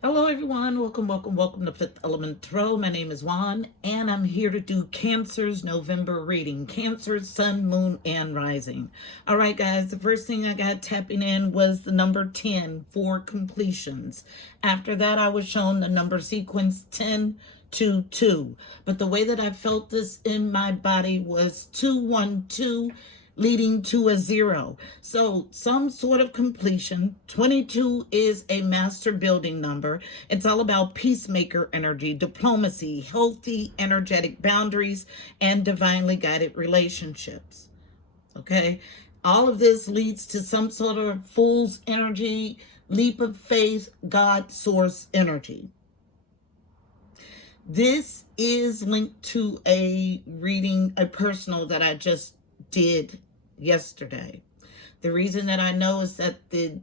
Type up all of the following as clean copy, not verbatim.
Hello, everyone. Welcome to Fifth Element Tarot. My name is Juan, and I'm here to do Cancer's November reading. Cancer, Sun, Moon, and Rising. All right, guys, the first thing I got tapping in was the number 10 for completions. After that, I was shown the number sequence 10 to 2. But the way that I felt this in my body was 212 leading to a 0. So some sort of completion. 22 is a master building number. It's all about peacemaker energy, diplomacy, healthy energetic boundaries, and divinely guided relationships. Okay? All of this leads to some sort of fool's energy, leap of faith, God source energy. This is linked to a reading, a personal that I just did yesterday. The reason that I know is that the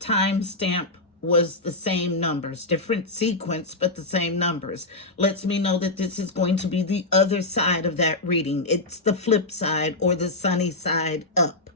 timestamp was the same numbers, different sequence, but the same numbers. Lets me know that this is going to be the other side of that reading. It's the flip side or the sunny side up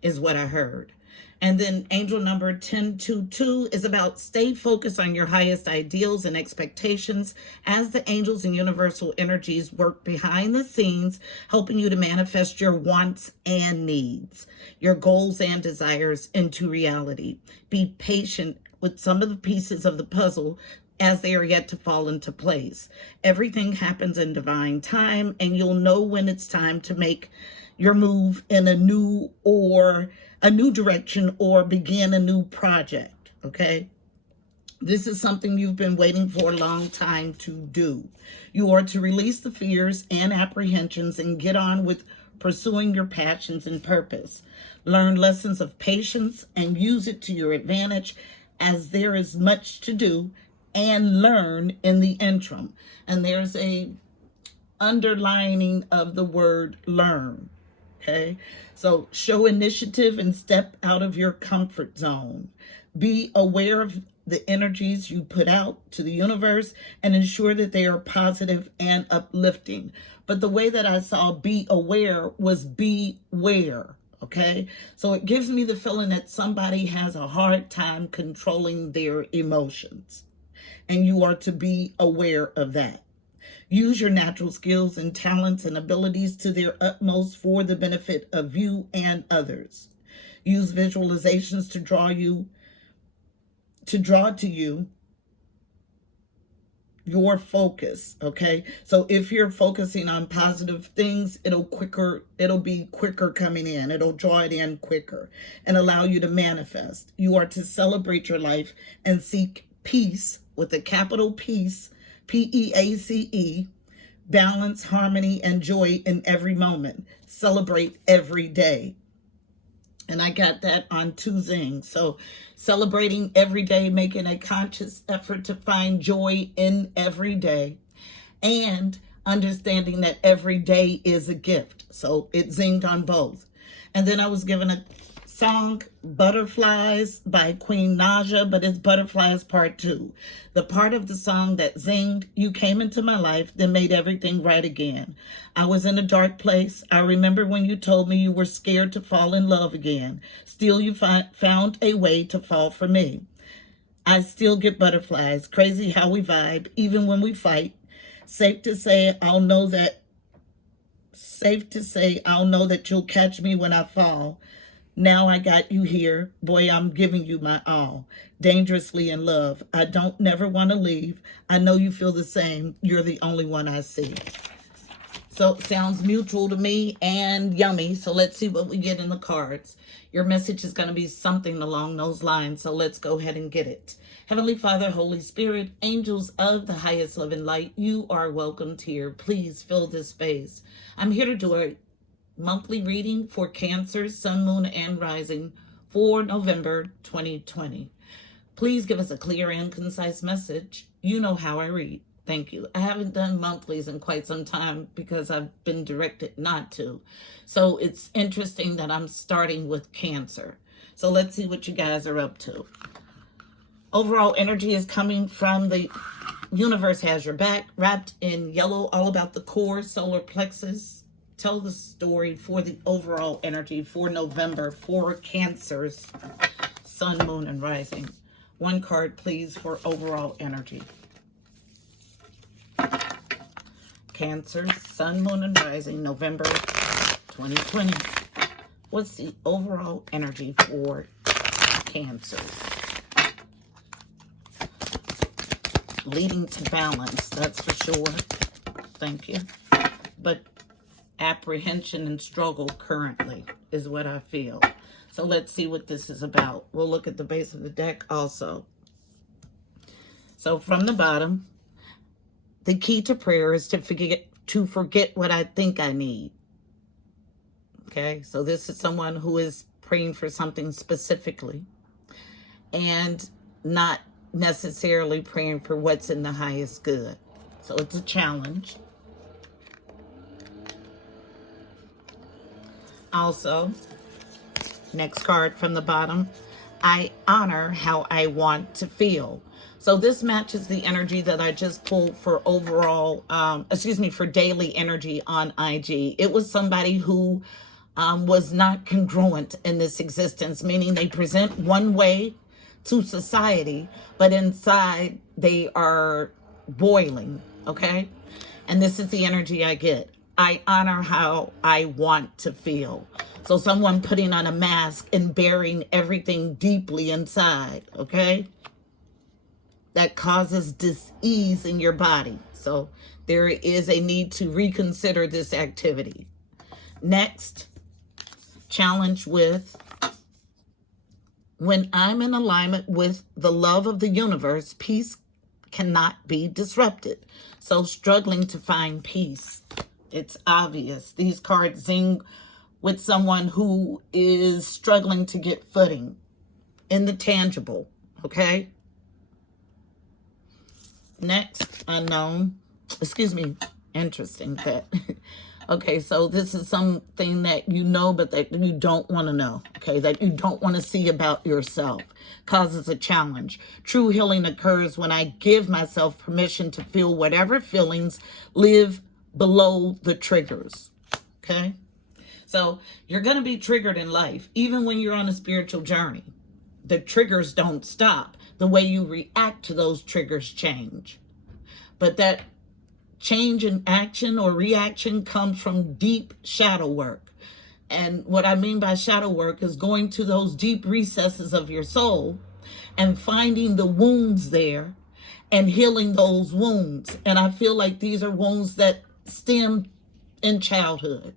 is what I heard. And then angel number 1022 is about stay focused on your highest ideals and expectations as the angels and universal energies work behind the scenes, helping you to manifest your wants and needs, your goals and desires into reality. Be patient with some of the pieces of the puzzle as they are yet to fall into place. Everything happens in divine time, and you'll know when it's time to make your move in a new direction or begin a new project. Okay, this is something you've been waiting for a long time to do. You are to release the fears and apprehensions and get on with pursuing your passions and purpose. Learn lessons of patience and use it to your advantage, as there is much to do and learn in the interim. And there's a underlining of the word learn. Okay, so show initiative and step out of your comfort zone. Be aware of the energies you put out to the universe and ensure that they are positive and uplifting. But the way that I saw be aware was beware. Okay, so it gives me the feeling that somebody has a hard time controlling their emotions, and you are to be aware of that. Use your natural skills and talents and abilities to their utmost for the benefit of you and others. Use visualizations to draw to you your focus. Okay, so if you're focusing on positive things, it'll be quicker coming in. It'll draw it in quicker and allow you to manifest. You are to celebrate your life and seek peace with a capital peace, PEACE, balance, harmony, and joy in every moment. Celebrate every day. And I got that on 2 Zing. So celebrating every day, making a conscious effort to find joy in every day, and understanding that every day is a gift. So it zinged on both. And then I was given a song, Butterflies by Queen Naja, but it's Butterflies Part 2. The part of the song that zinged: you came into my life, then made everything right again. I was in a dark place. I remember when you told me you were scared to fall in love again. Still, you found a way to fall for me. I still get butterflies. Crazy how we vibe, even when we fight. Safe to say, I'll know that you'll catch me when I fall. Now I got you here. Boy, I'm giving you my all. Dangerously in love. I don't never want to leave. I know you feel the same. You're the only one I see. So it sounds mutual to me and yummy. So let's see what we get in the cards. Your message is going to be something along those lines. So let's go ahead and get it. Heavenly Father, Holy Spirit, angels of the highest love and light, you are welcomed here. Please fill this space. I'm here to do a monthly reading for Cancer, Sun, Moon, and Rising for November 2020. Please give us a clear and concise message. You know how I read. Thank you. I haven't done monthlies in quite some time because I've been directed not to. So it's interesting that I'm starting with Cancer. So let's see what you guys are up to. Overall energy is coming from the universe has your back, wrapped in yellow, all about the core, solar plexus. Tell the story for the overall energy for November for Cancer's Sun, Moon, and Rising. One card, please, for overall energy. Cancer, Sun, Moon, and Rising, November 2020. What's the overall energy for Cancer? Leading to balance, that's for sure. Thank you. But apprehension and struggle currently is what I feel. So let's see what this is about. We'll look at the base of the deck also. So from the bottom, the key to prayer is to forget what I think I need. Okay, so this is someone who is praying for something specifically and not necessarily praying for what's in the highest good. So it's a challenge. Also, next card from the bottom, I honor how I want to feel. So this matches the energy that I just pulled for overall, for daily energy on IG. It was somebody who was not congruent in this existence, meaning they present one way to society, but inside they are boiling, okay? And this is the energy I get. I honor how I want to feel. So someone putting on a mask and bearing everything deeply inside, okay? That causes dis-ease in your body. So there is a need to reconsider this activity. Next, challenge with, when I'm in alignment with the love of the universe, peace cannot be disrupted. So struggling to find peace. It's obvious. These cards zing with someone who is struggling to get footing in the tangible, okay? Next, unknown. Interesting that. Okay, so this is something that you know, but that you don't want to know, okay? That you don't want to see about yourself. Causes a challenge. True healing occurs when I give myself permission to feel whatever feelings live below the triggers, okay? So you're going to be triggered in life, even when you're on a spiritual journey. The triggers don't stop. The way you react to those triggers change. But that change in action or reaction comes from deep shadow work. And what I mean by shadow work is going to those deep recesses of your soul and finding the wounds there and healing those wounds. And I feel like these are wounds that stem in childhood.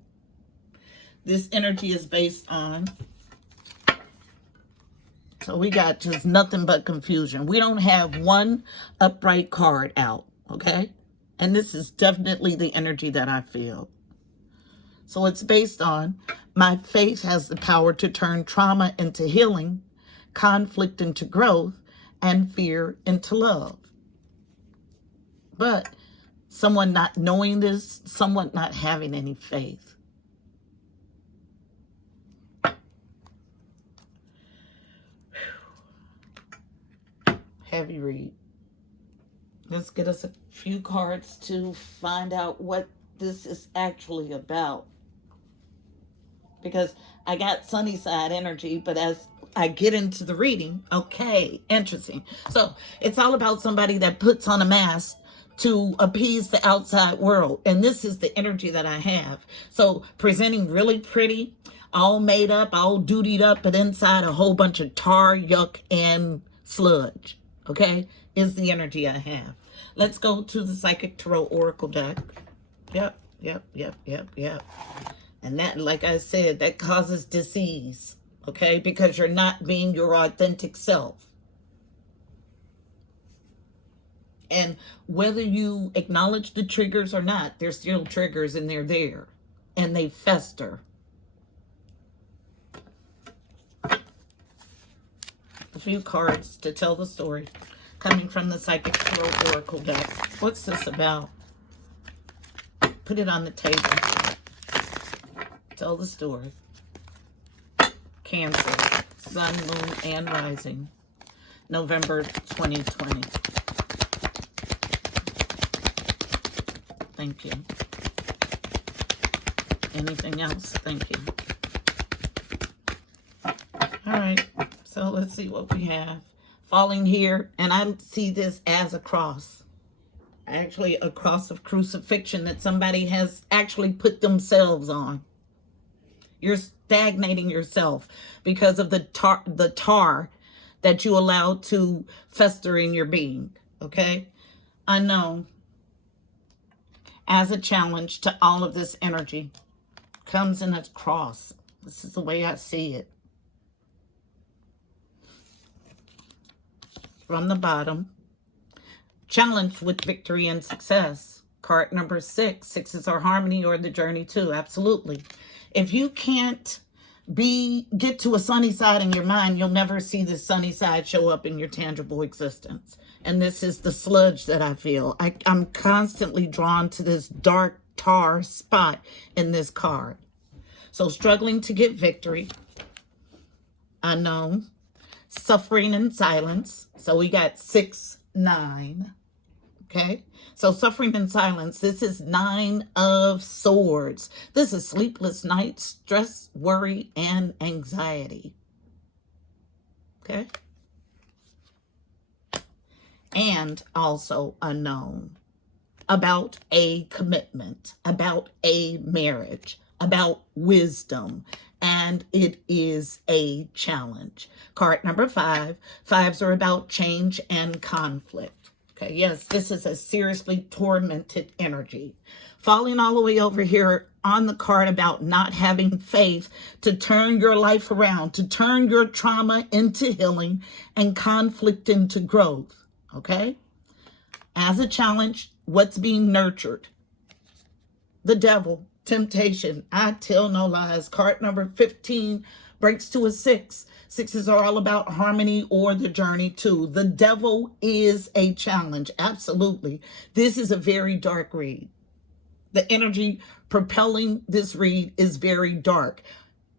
This energy is based on, so we got just nothing but confusion. We don't have one upright card out, okay? And this is definitely the energy that I feel. So it's based on, my faith has the power to turn trauma into healing, conflict into growth, and fear into love. But someone not knowing this, someone not having any faith. Heavy read. Let's get us a few cards to find out what this is actually about. Because I got sunny side energy, but as I get into the reading, okay, interesting. So it's all about somebody that puts on a mask to appease the outside world. And this is the energy that I have. So presenting really pretty, all made up, all dutied up, but inside a whole bunch of tar, yuck, and sludge. Okay, is the energy I have. Let's go to the Psychic Tarot Oracle deck. Yep. And that, like I said, that causes disease, okay? Because you're not being your authentic self. And whether you acknowledge the triggers or not, they're still triggers and they're there. And they fester. A few cards to tell the story. Coming from the Psychic Tarot Oracle deck. What's this about? Put it on the table. Tell the story. Cancer, Sun, Moon, and Rising, November 2020. Thank you. Anything else? Thank you. All right, so let's see what we have. falling here, and I see this as a cross. Actually, a cross of crucifixion that somebody has actually put themselves on. You're stagnating yourself because of the tar that you allow to fester in your being. Okay? Unknown. As a challenge to all of this energy. Comes in a cross. This is the way I see it. From the bottom. Challenge with victory and success. Card number 6. 6 are harmony or the journey too. Absolutely. If you can't get to a sunny side in your mind, you'll never see the sunny side show up in your tangible existence. And this is the sludge that I feel. I'm constantly drawn to this dark tar spot in this card. So struggling to get victory. Unknown. Suffering in silence. So we got 6, 9. Okay, so suffering in silence. This is 9 of Swords. This is sleepless nights, stress, worry, and anxiety. Okay. And also unknown. About a commitment, about a marriage, about wisdom. And it is a challenge. Card number 5. 5s are about change and conflict. Okay, yes, this is a seriously tormented energy. Falling all the way over here on the card about not having faith to turn your life around, to turn your trauma into healing and conflict into growth. Okay? As a challenge, what's being nurtured? The devil, temptation. I tell no lies. Card number 15 breaks to a 6. 6s are all about harmony or the journey too. The devil is a challenge. Absolutely. This is a very dark read. The energy propelling this read is very dark,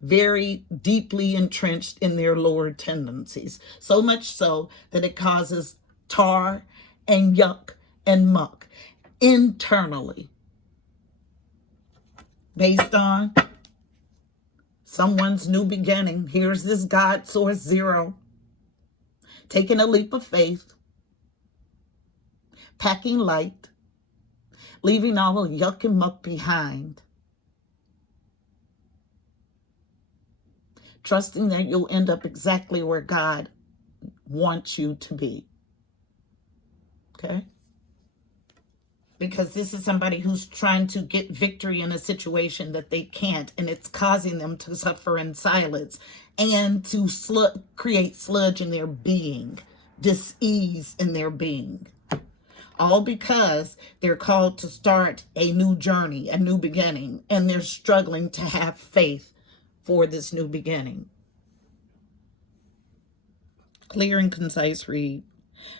very deeply entrenched in their lower tendencies. So much so that it causes tar and yuck and muck internally. Based on someone's new beginning. Here's this God Source 0. Taking a leap of faith. Packing light. Leaving all the yuck and muck behind. Trusting that you'll end up exactly where God wants you to be. Okay? Because this is somebody who's trying to get victory in a situation that they can't, and it's causing them to suffer in silence and to create sludge in their being, dis-ease in their being. All because they're called to start a new journey, a new beginning, and they're struggling to have faith for this new beginning. Clear and concise read.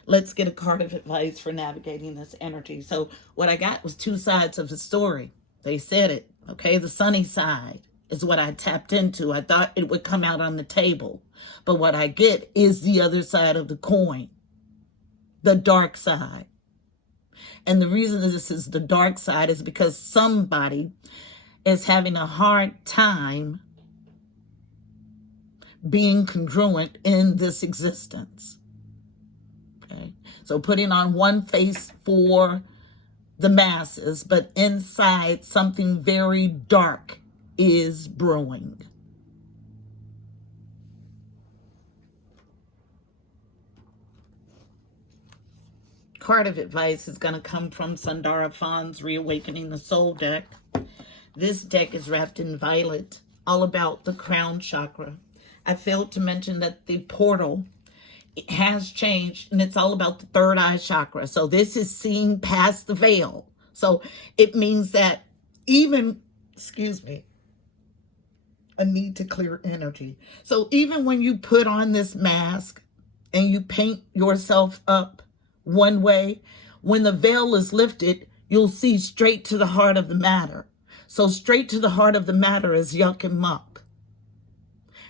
Let's get a card of advice for navigating this energy. So what I got was 2 sides of the story. They said it, okay? The sunny side is what I tapped into. I thought it would come out on the table. But what I get is the other side of the coin, the dark side. And the reason this is the dark side is because somebody is having a hard time being congruent in this existence. Okay, so putting on one face for the masses, but inside something very dark is brewing. Card of advice is going to come from Sundara Fawn's Reawakening the Soul deck. This deck is wrapped in violet, all about the crown chakra. I failed to mention that the portal, it has changed, and it's all about the third eye chakra. So this is seeing past the veil. So it means that even, a need to clear energy. So even when you put on this mask and you paint yourself up one way, when the veil is lifted, you'll see straight to the heart of the matter. So straight to the heart of the matter is yuck and muck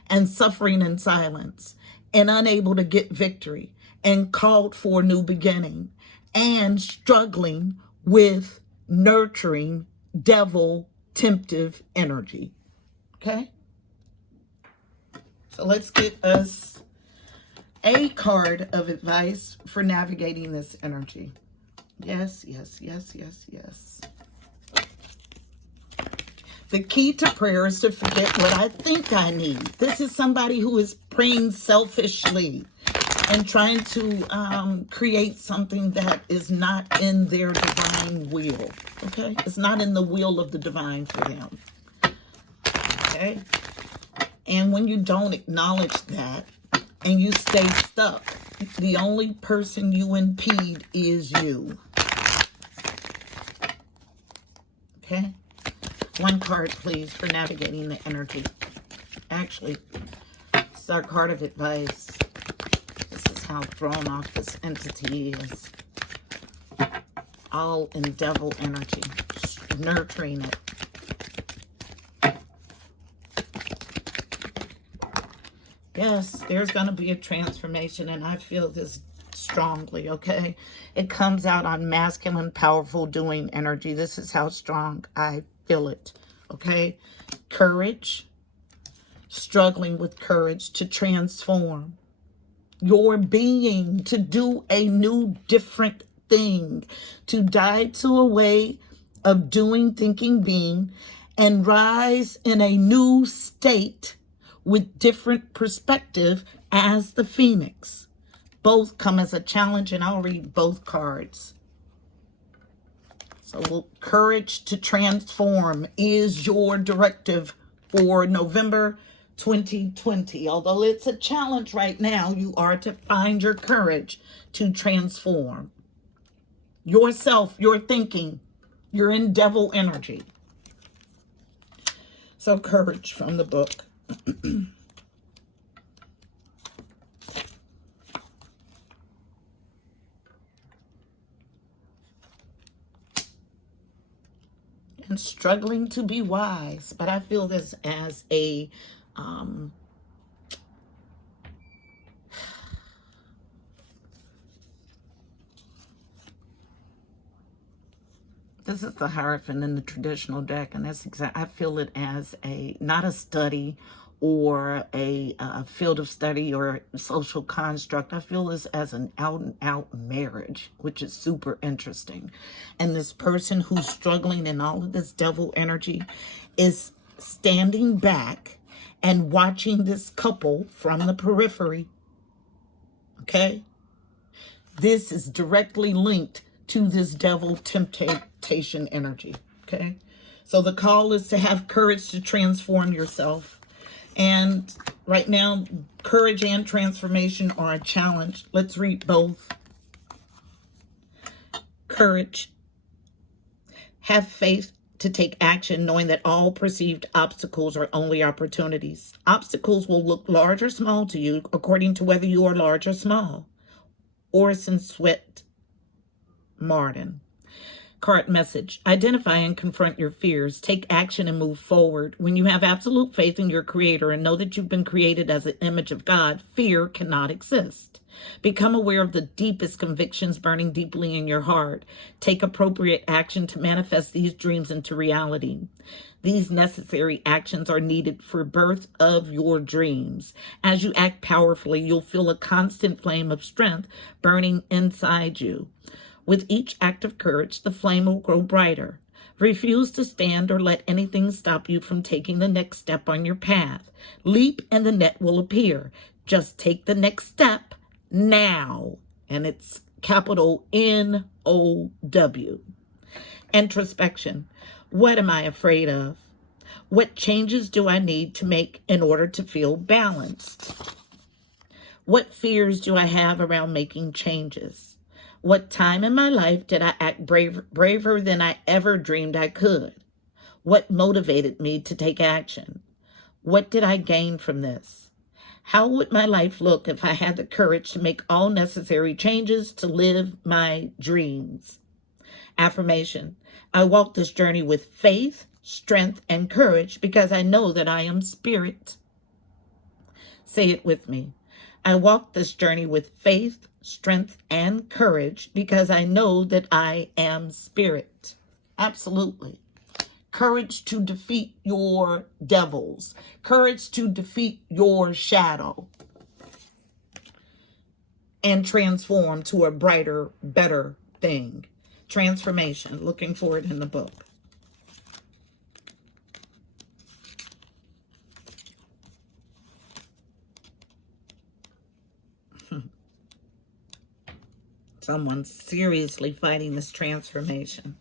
and suffering in silence, and unable to get victory, and called for a new beginning, and struggling with nurturing devil temptive energy. Okay? So let's get us a card of advice for navigating this energy. Yes, yes, yes, yes, yes. The key to prayer is to forget what I think I need. This is somebody who is praying selfishly and trying to create something that is not in their divine will. Okay? It's not in the will of the divine for them. Okay? And when you don't acknowledge that and you stay stuck, the only person you impede is you. Okay? One card, please, for navigating the energy. Actually, it's our card of advice. This is how thrown off this entity is. All in devil energy. Just nurturing it. Yes, there's going to be a transformation, and I feel this strongly, okay? It comes out on masculine, powerful, doing energy. This is how strong I feel it, okay? Courage, struggling with courage to transform your being, to do a new, different thing, to die to a way of doing, thinking, being, and rise in a new state with different perspective as the phoenix. Both come as a challenge, and I'll read both cards. So courage to transform is your directive for November 2020. Although it's a challenge right now, you are to find your courage to transform yourself, your thinking. You're in devil energy. So courage from the book. And struggling to be wise, but I feel this as a this is the Hierophant in the traditional deck, and that's I feel it as a not a study or a field of study or social construct. I feel this as an out-and-out marriage, which is super interesting. And this person who's struggling in all of this devil energy is standing back and watching this couple from the periphery. Okay? This is directly linked to this devil temptation energy. Okay? So the call is to have courage to transform yourself. And right now, courage and transformation are a challenge. Let's read both. Courage. Have faith to take action, knowing that all perceived obstacles are only opportunities. Obstacles will look large or small to you according to whether you are large or small. Orison Swett Martin. Card message. Identify and confront your fears. Take action and move forward. When you have absolute faith in your creator and know that you've been created as an image of God, fear cannot exist. Become aware of the deepest convictions burning deeply in your heart. Take appropriate action to manifest these dreams into reality. These necessary actions are needed for birth of your dreams. As you act powerfully, you'll feel a constant flame of strength burning inside you. With each act of courage, the flame will grow brighter. Refuse to stand or let anything stop you from taking the next step on your path. Leap and the net will appear. Just take the next step now. And it's capital N-O-W. Introspection. What am I afraid of? What changes do I need to make in order to feel balanced? What fears do I have around making changes? What time in my life did I act braver than I ever dreamed I could? What motivated me to take action? What did I gain from this? How would my life look if I had the courage to make all necessary changes to live my dreams? Affirmation. I walk this journey with faith, strength, and courage because I know that I am spirit. Say it with me. I walk this journey with faith, strength, and courage because I know that I am spirit. Absolutely. Courage to defeat your devils. Courage to defeat your shadow. and transform to a brighter, better thing. Transformation. Looking for it in the book. Someone's seriously fighting this transformation.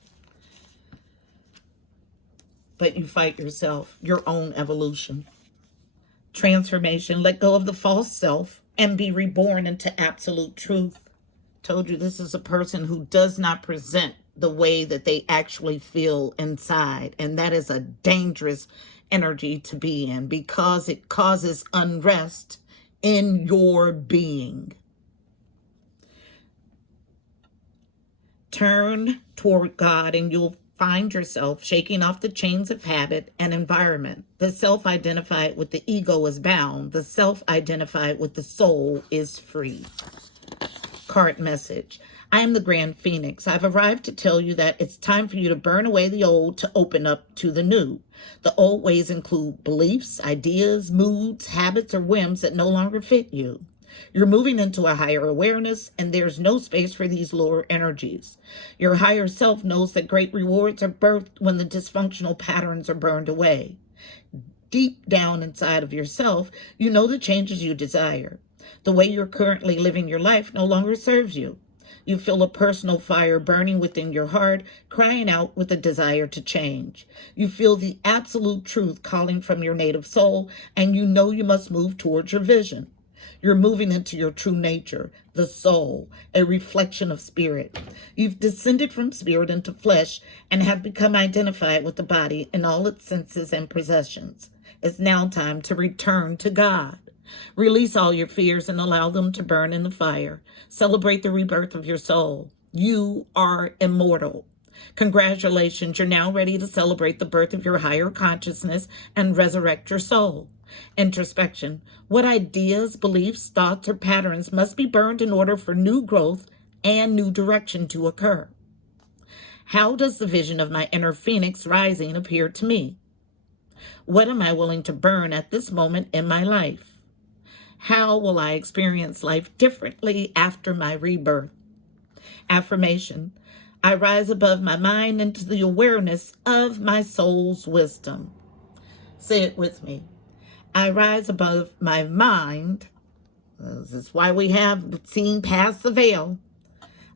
But you fight yourself, your own evolution. Transformation. Let go of the false self and be reborn into absolute truth. Told you this is a person who does not present the way that they actually feel inside. And that is a dangerous energy to be in because it causes unrest in your being. Turn toward God and you'll find yourself shaking off the chains of habit and environment. The self-identified with the ego is bound. The self-identified with the soul is free. Card message. I am the Grand Phoenix. I've arrived to tell you that it's time for you to burn away the old to open up to the new. The old ways include beliefs, ideas, moods, habits, or whims that no longer fit you. You're moving into a higher awareness, and there's no space for these lower energies. Your higher self knows that great rewards are birthed when the dysfunctional patterns are burned away. Deep down inside of yourself, you know the changes you desire. The way you're currently living your life no longer serves you. You feel a personal fire burning within your heart, crying out with a desire to change. You feel the absolute truth calling from your native soul, and you know you must move towards your vision. You're moving into your true nature, the soul, a reflection of spirit. You've descended from spirit into flesh and have become identified with the body in all its senses and possessions. It's now time to return to God. Release all your fears and allow them to burn in the fire. Celebrate the rebirth of your soul. You are immortal. Congratulations, you're now ready to celebrate the birth of your higher consciousness and resurrect your soul. Introspection. What ideas, beliefs, thoughts, or patterns must be burned in order for new growth and new direction to occur? How does the vision of my inner phoenix rising appear to me? What am I willing to burn at this moment in my life? How will I experience life differently after my rebirth? Affirmation. I rise above my mind into the awareness of my soul's wisdom. Say it with me. I rise above my mind. This is why we have seen past the veil.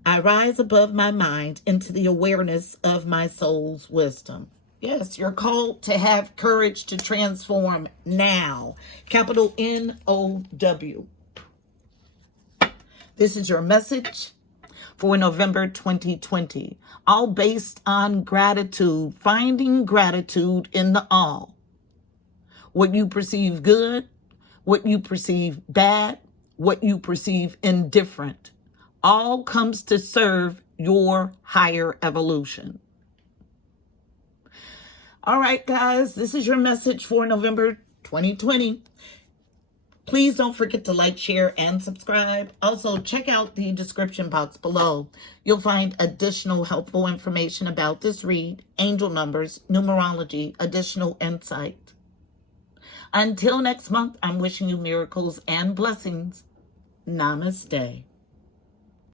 I rise above my mind into the awareness of my soul's wisdom. Yes, you're called to have courage to transform now. Capital N-O-W. This is your message for November 2020. All based on gratitude. Finding gratitude in the all. What you perceive good, what you perceive bad, what you perceive indifferent, all comes to serve your higher evolution. All right, guys, this is your message for November 2020. Please don't forget to like, share, and subscribe. Also, check out the description box below. You'll find additional helpful information about this read, angel numbers, numerology, additional insight. Until next month, I'm wishing you miracles and blessings. Namaste.